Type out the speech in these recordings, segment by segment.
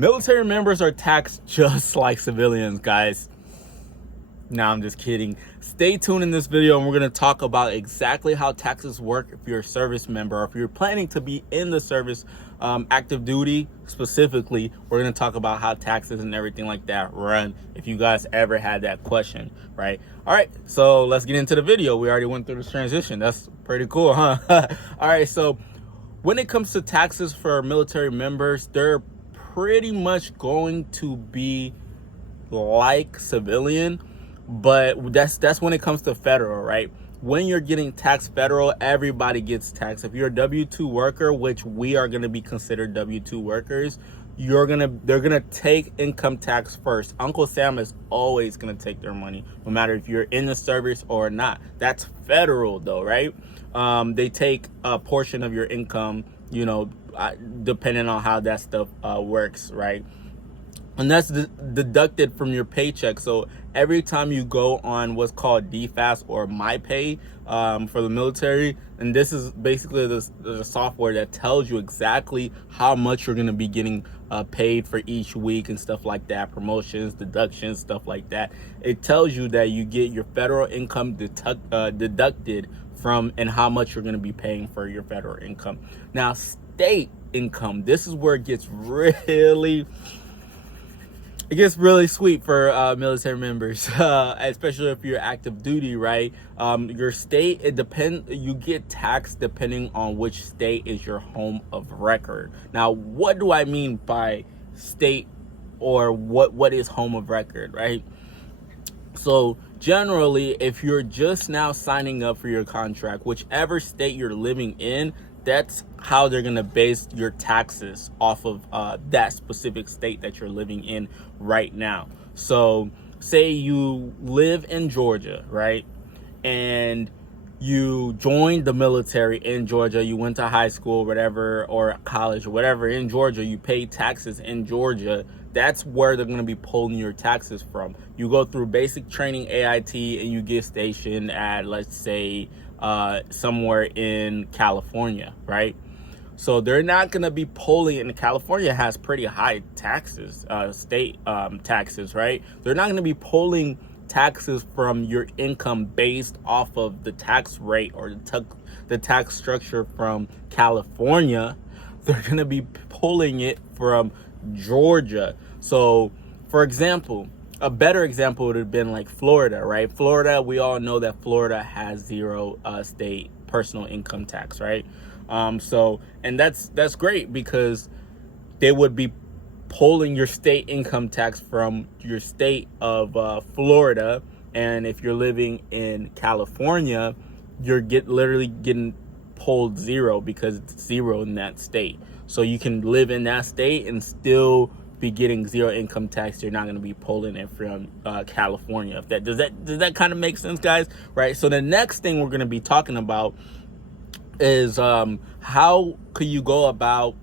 Military members are taxed just like civilians, guys. Nah, I'm just kidding. Stay tuned in this video and we're going to talk about exactly how taxes work if you're a service member, or if you're planning to be in the service, active duty specifically. We're going to talk about how taxes and everything like that run if you guys ever had that question, right? All right, so let's get into the video. We already went through this transition. That's pretty cool, huh? All right, so when it comes to taxes for military members, they're pretty much going to be like civilian, but that's when it comes to federal, right? When you're getting taxed federal, everybody gets taxed. If you're a W-2 worker, which we are going to be considered W-2 workers, they're gonna take income tax first. Uncle Sam is always gonna take their money, no matter if you're in the service or not. That's federal though, right? They take a portion of your income, you know, depending on how that stuff works, right? And that's deducted from your paycheck. So every time you go on what's called DFAS or MyPay for the military, and this is basically the software that tells you exactly how much you're going to be getting paid for each week and stuff like that, promotions, deductions, stuff like that. It tells you that you get your federal income deducted from and how much you're going to be paying for your federal income. Now, state income, this is where it gets really sweet for military members, especially if you're active duty, right? Your state, you get taxed depending on which state is your home of record. Now, what do I mean by state, or what is home of record, right? So generally, if you're just now signing up for your contract, whichever state you're living in, that's how they're gonna base your taxes, off of that specific state that you're living in right now. So say you live in Georgia, right? And you joined the military in Georgia, you went to high school, whatever, or college or whatever in Georgia, you pay taxes in Georgia. That's where they're going to be pulling your taxes from. You go through basic training, AIT, and you get stationed at, let's say, somewhere in California, right? So they're not going to be pulling, and California has pretty high taxes, state taxes, right? They're not going to be pulling taxes from your income based off of the tax rate or the tax structure from California. They're going to be pulling it from Georgia. So for example, a better example would have been like Florida, right? Florida, we all know that Florida has zero state personal income tax, right? So, and that's great, because they would be pulling your state income tax from your state of Florida. And if you're living in California, you're literally getting pulled zero, because it's zero in that state. So you can live in that state and still be getting zero income tax. You're not going to be pulling it from California. If does that kind of make sense, guys? Right. So the next thing we're going to be talking about is how could you go about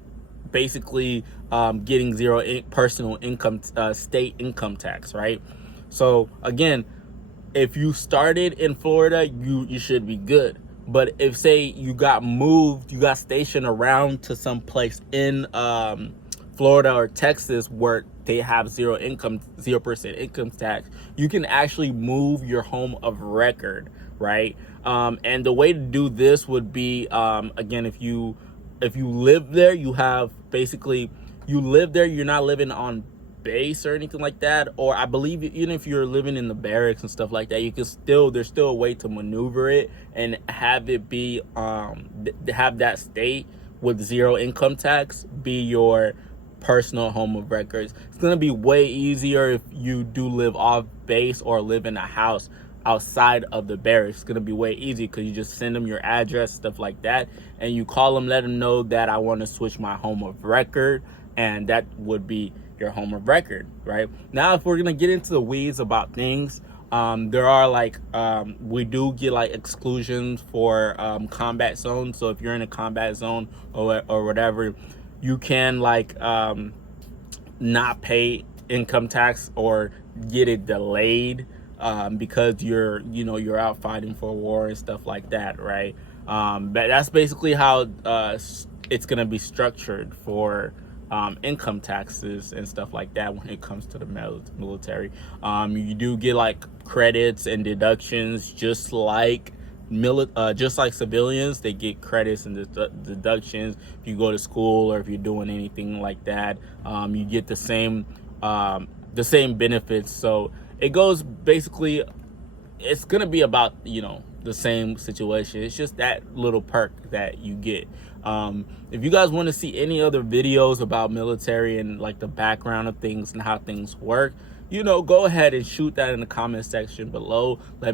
basically getting zero personal income state income tax, right? So again, if you started in Florida, you should be good. But if, say, you got stationed around to some place in Florida or Texas where they have 0% income tax, you can actually move your home of record, right? And the way to do this would be, again, if you live there, you live there, you're not living on base or anything like that. Or I believe even if you're living in the barracks and stuff like that, you can there's still a way to maneuver it and have it be have that state with zero income tax be your personal home of records. It's going to be way easier if you do live off base or live in a house outside of the barracks. It's going to be way easy, because you just send them your address, stuff like that, and you call them, let them know that I want to switch my home of record, and that would be your home of record, right? Now, if we're going to get into the weeds about things, there are we do get like exclusions for combat zones. So if you're in a combat zone or whatever, you can not pay income tax or get it delayed because you're out fighting for war and stuff like that, right? But that's basically how it's gonna be structured for income taxes and stuff like that when it comes to the military. You do get like credits and deductions just like just like civilians. They get credits and deductions if you go to school or if you're doing anything like that. You get the same benefits. So it goes basically, it's gonna be about, you know, the same situation. It's just that little perk that you get. If you guys want to see any other videos about military and like the background of things and how things work, you know, go ahead and shoot that in the comment section below. Let me